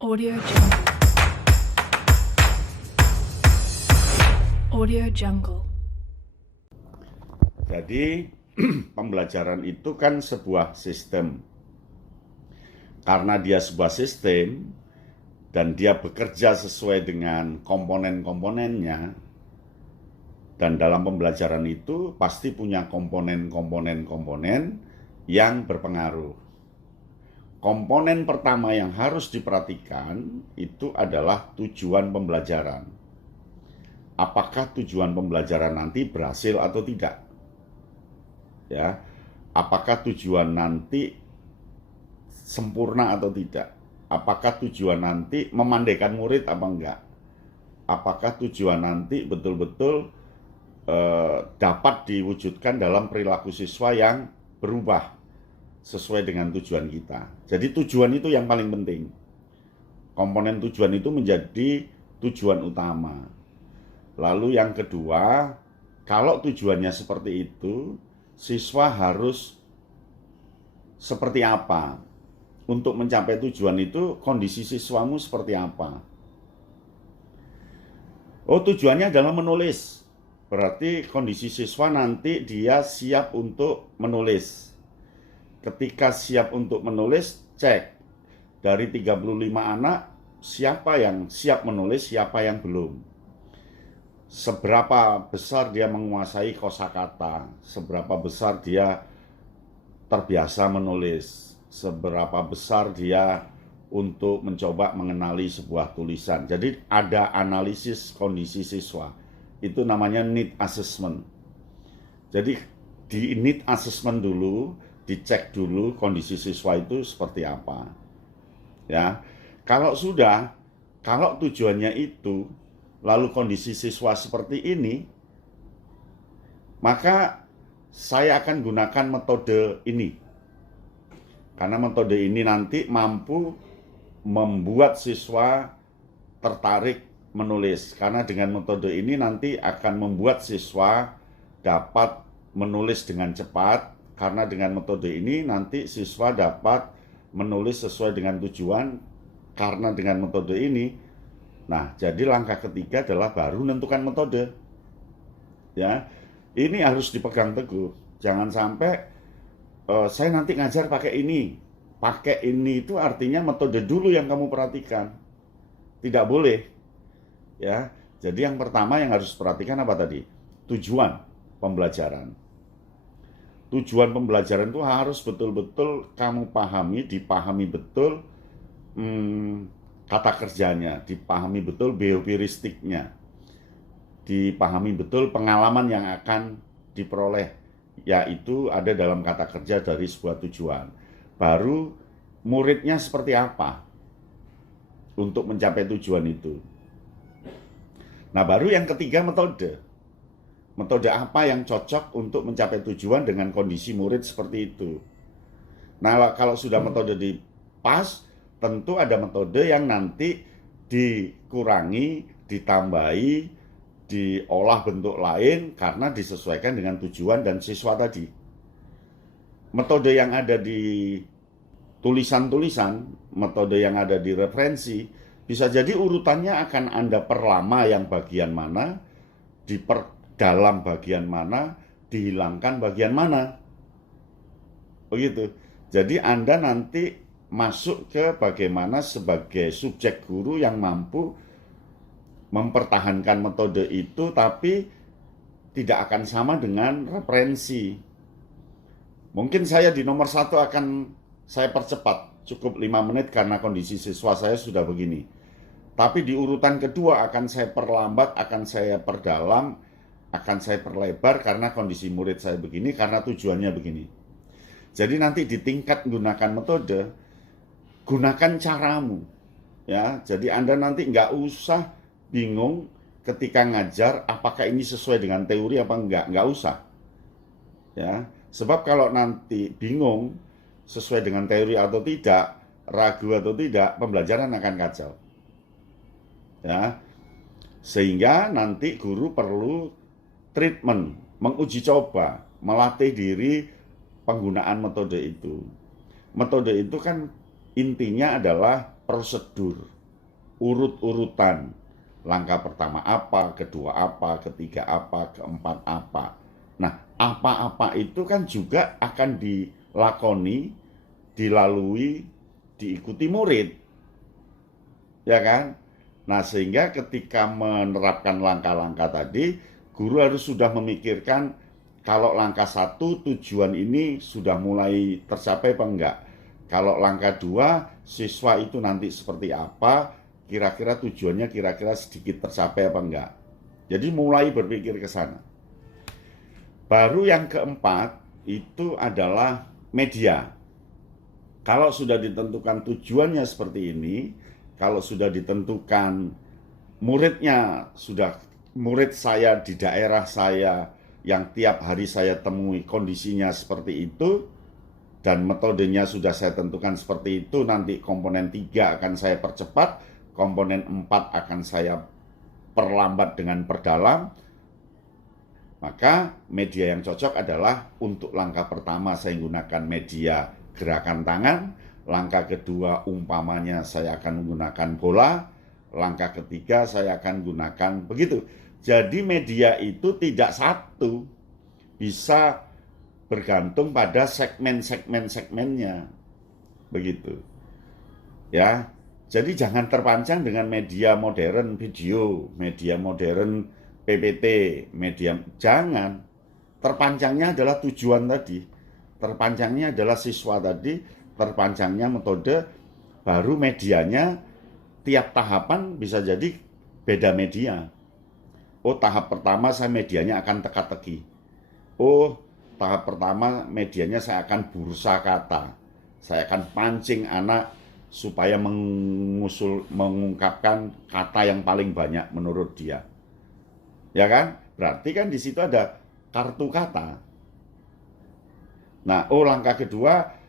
Audio Jungle. Audio Jungle. Jadi pembelajaran itu kan sebuah sistem. Karena dia sebuah sistem dan dia bekerja sesuai dengan komponen-komponennya, dan dalam pembelajaran itu pasti punya komponen-komponen yang berpengaruh. Komponen pertama yang harus diperhatikan itu adalah tujuan pembelajaran. Apakah tujuan pembelajaran nanti berhasil atau tidak? Ya, apakah tujuan nanti sempurna atau tidak? Apakah tujuan nanti memandaikan murid apa enggak? Apakah tujuan nanti betul-betul dapat diwujudkan dalam perilaku siswa yang berubah sesuai dengan tujuan kita. Jadi tujuan itu yang paling penting. Komponen tujuan itu menjadi tujuan utama. Lalu yang kedua, kalau tujuannya seperti itu, siswa harus seperti apa? Untuk mencapai tujuan itu, kondisi siswamu seperti apa? Oh, tujuannya adalah menulis. Berarti kondisi siswa nanti dia siap untuk menulis. Ketika siap untuk menulis, cek. Dari 35 anak, siapa yang siap menulis, siapa yang belum. Seberapa besar dia menguasai kosakata, seberapa besar dia terbiasa menulis, seberapa besar dia untuk mencoba mengenali sebuah tulisan. Jadi ada analisis kondisi siswa. Itu namanya need assessment. Jadi di need assessment dulu, dicek dulu kondisi siswa itu seperti apa. Ya. Kalau tujuannya itu lalu kondisi siswa seperti ini, maka saya akan gunakan metode ini. Karena metode ini nanti mampu membuat siswa tertarik menulis. Karena dengan metode ini nanti akan membuat siswa dapat menulis dengan cepat. Karena dengan metode ini nanti siswa dapat menulis sesuai dengan tujuan. Karena dengan metode ini, nah jadi langkah ketiga adalah baru menentukan metode. Ya, ini harus dipegang teguh. Jangan sampai saya nanti ngajar pakai ini. Pakai ini itu artinya metode dulu yang kamu perhatikan. Tidak boleh. Ya, jadi yang pertama yang harus perhatikan apa tadi? Tujuan pembelajaran. Tujuan pembelajaran itu harus betul-betul kamu pahami, dipahami betul kata kerjanya, dipahami betul biopiristiknya, dipahami betul pengalaman yang akan diperoleh, yaitu ada dalam kata kerja dari sebuah tujuan. Baru muridnya seperti apa untuk mencapai tujuan itu. Nah, baru yang ketiga metode. Metode apa yang cocok untuk mencapai tujuan dengan kondisi murid seperti itu. Nah, kalau sudah metode pas, tentu ada metode yang nanti dikurangi, ditambahi, diolah bentuk lain karena disesuaikan dengan tujuan dan siswa tadi. Metode yang ada di tulisan-tulisan, metode yang ada di referensi, bisa jadi urutannya akan Anda perlama yang bagian mana, diperdalam bagian mana, dihilangkan bagian mana. Begitu. Jadi Anda nanti masuk ke bagaimana sebagai subjek guru yang mampu mempertahankan metode itu, tapi tidak akan sama dengan referensi. Mungkin saya di nomor 1 akan saya percepat, cukup 5 menit karena kondisi siswa saya sudah begini. Tapi di urutan kedua akan saya perlambat, akan saya perdalam, akan saya perlebar karena kondisi murid saya begini, karena tujuannya begini. Jadi nanti di tingkat gunakan metode, gunakan caramu. Ya, jadi Anda nanti nggak usah bingung ketika ngajar apakah ini sesuai dengan teori apa nggak usah. Ya, sebab kalau nanti bingung sesuai dengan teori atau tidak, ragu atau tidak, pembelajaran akan kacau. Ya, sehingga nanti guru perlu treatment, menguji coba, melatih diri penggunaan metode itu. Metode itu kan intinya adalah prosedur, urut-urutan. Langkah pertama apa, kedua apa, ketiga apa, keempat apa. Nah, apa-apa itu kan juga akan dilakoni, dilalui, diikuti murid. Ya kan? Nah, sehingga ketika menerapkan langkah-langkah tadi, guru harus sudah memikirkan kalau langkah 1 tujuan ini sudah mulai tercapai apa enggak. Kalau langkah 2 siswa itu nanti seperti apa, kira-kira tujuannya kira-kira sedikit tercapai apa enggak. Jadi mulai berpikir ke sana. Baru yang keempat itu adalah media. Kalau sudah ditentukan tujuannya seperti ini, kalau sudah ditentukan muridnya, sudah murid saya di daerah saya yang tiap hari saya temui kondisinya seperti itu, dan metodenya sudah saya tentukan seperti itu, nanti komponen 3 akan saya percepat, komponen 4 akan saya perlambat dengan perdalam, maka media yang cocok adalah untuk langkah pertama saya gunakan media gerakan tangan, langkah kedua umpamanya saya akan menggunakan bola, langkah ketiga saya akan gunakan begitu. Jadi media itu tidak satu, bisa bergantung pada segmennya, begitu. Ya, jadi jangan terpancang dengan media modern video, media modern PPT, media, jangan. Terpancangnya adalah tujuan tadi, terpancangnya adalah siswa tadi, terpancangnya metode, baru medianya tiap tahapan bisa jadi beda media. Oh, tahap pertama saya medianya akan teka-teki. Oh, tahap pertama medianya saya akan bursa kata. Saya akan pancing anak supaya mengungkapkan kata yang paling banyak menurut dia. Ya kan? Berarti kan di situ ada kartu kata. Nah, langkah kedua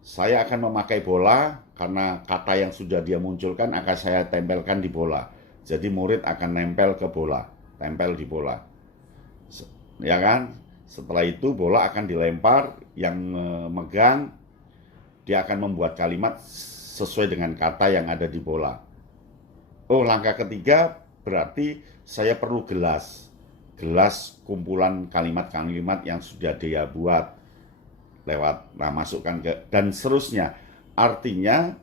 saya akan memakai bola karena kata yang sudah dia munculkan akan saya tempelkan di bola. Jadi murid akan nempel ke bola, tempel di bola. Ya kan? Setelah itu bola akan dilempar, yang memegang dia akan membuat kalimat sesuai dengan kata yang ada di bola. Oh, langkah ketiga berarti saya perlu gelas kumpulan kalimat-kalimat yang sudah dia buat lewat, nah masukkan ke, dan seterusnya. Artinya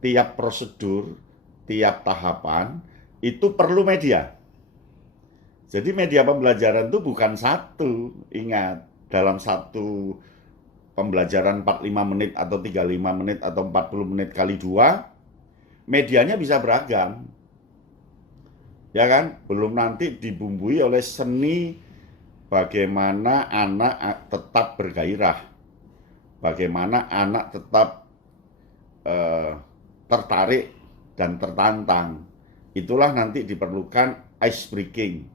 tiap prosedur, tiap tahapan itu perlu media. Jadi media pembelajaran itu bukan satu. Ingat, dalam satu pembelajaran 45 menit atau 35 menit atau 40 menit kali 2, medianya bisa beragam. Ya kan? Belum nanti dibumbui oleh seni bagaimana anak tetap bergairah. Bagaimana anak tetap tertarik dan tertantang. Itulah nanti diperlukan ice breaking.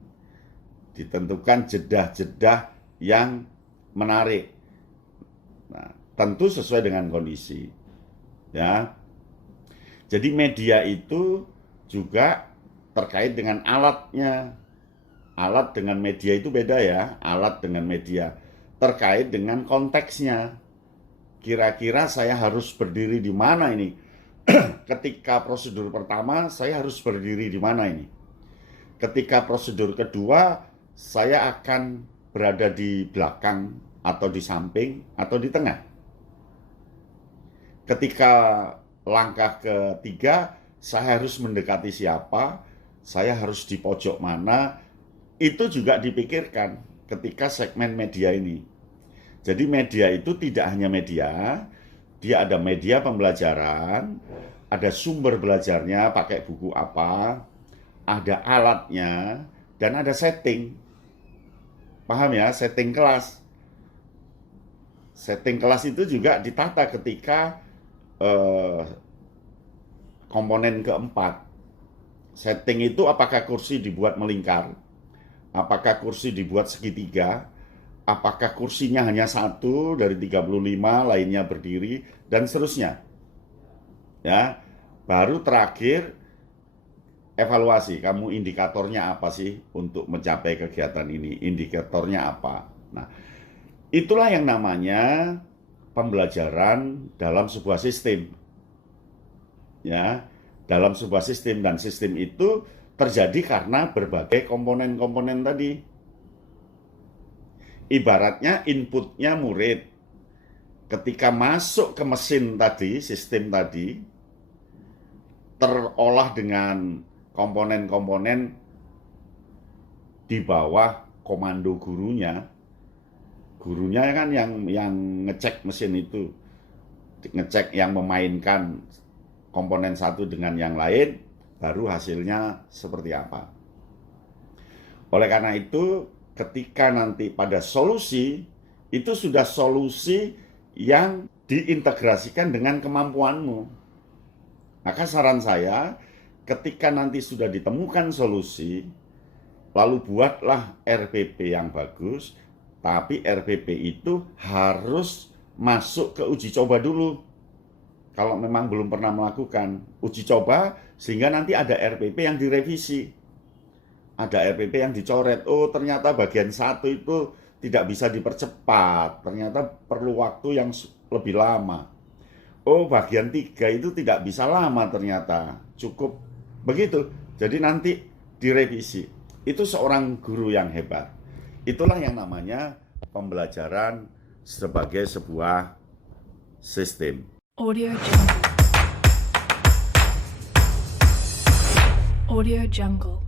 Ditentukan jedah-jedah yang menarik. Nah, tentu sesuai dengan kondisi. Ya. Jadi media itu juga terkait dengan alatnya. Alat dengan media itu beda ya. Alat dengan media terkait dengan konteksnya. Kira-kira saya harus berdiri di mana ini? Ketika prosedur pertama, saya harus berdiri di mana ini? Ketika prosedur kedua, saya akan berada di belakang atau di samping atau di tengah. Ketika langkah ketiga, saya harus mendekati siapa, saya harus di pojok mana, itu juga dipikirkan ketika segmen media ini. Jadi media itu tidak hanya media, dia ada media pembelajaran, ada sumber belajarnya, pakai buku apa, ada alatnya, dan ada setting. Paham ya? Setting kelas. Setting kelas itu juga ditata ketika komponen keempat. Setting itu apakah kursi dibuat melingkar, apakah kursi dibuat segitiga, apakah kursinya hanya 1 dari 35, lainnya berdiri, dan seterusnya. Ya, baru terakhir evaluasi, kamu indikatornya apa sih untuk mencapai kegiatan ini? Indikatornya apa? Nah, itulah yang namanya pembelajaran dalam sebuah sistem. ya, dalam sebuah sistem, dan sistem itu terjadi karena berbagai komponen-komponen tadi. Ibaratnya inputnya murid, ketika masuk ke mesin tadi, sistem tadi, terolah dengan komponen-komponen di bawah komando gurunya. Gurunya kan yang ngecek mesin itu, ngecek yang memainkan komponen satu dengan yang lain, baru hasilnya seperti apa. Oleh karena itu, ketika nanti pada solusi, itu sudah solusi yang diintegrasikan dengan kemampuanmu. Maka saran saya, ketika nanti sudah ditemukan solusi, lalu buatlah RPP yang bagus, tapi RPP itu harus masuk ke uji coba dulu. Kalau memang belum pernah melakukan uji coba, sehingga nanti ada RPP yang direvisi. Ada RPP yang dicoret, oh ternyata bagian 1 itu tidak bisa dipercepat, ternyata perlu waktu yang lebih lama. Oh bagian 3 itu tidak bisa lama ternyata, cukup begitu. Jadi nanti direvisi. Itu seorang guru yang hebat. Itulah yang namanya pembelajaran sebagai sebuah sistem. Audio Jungle. Audio Jungle.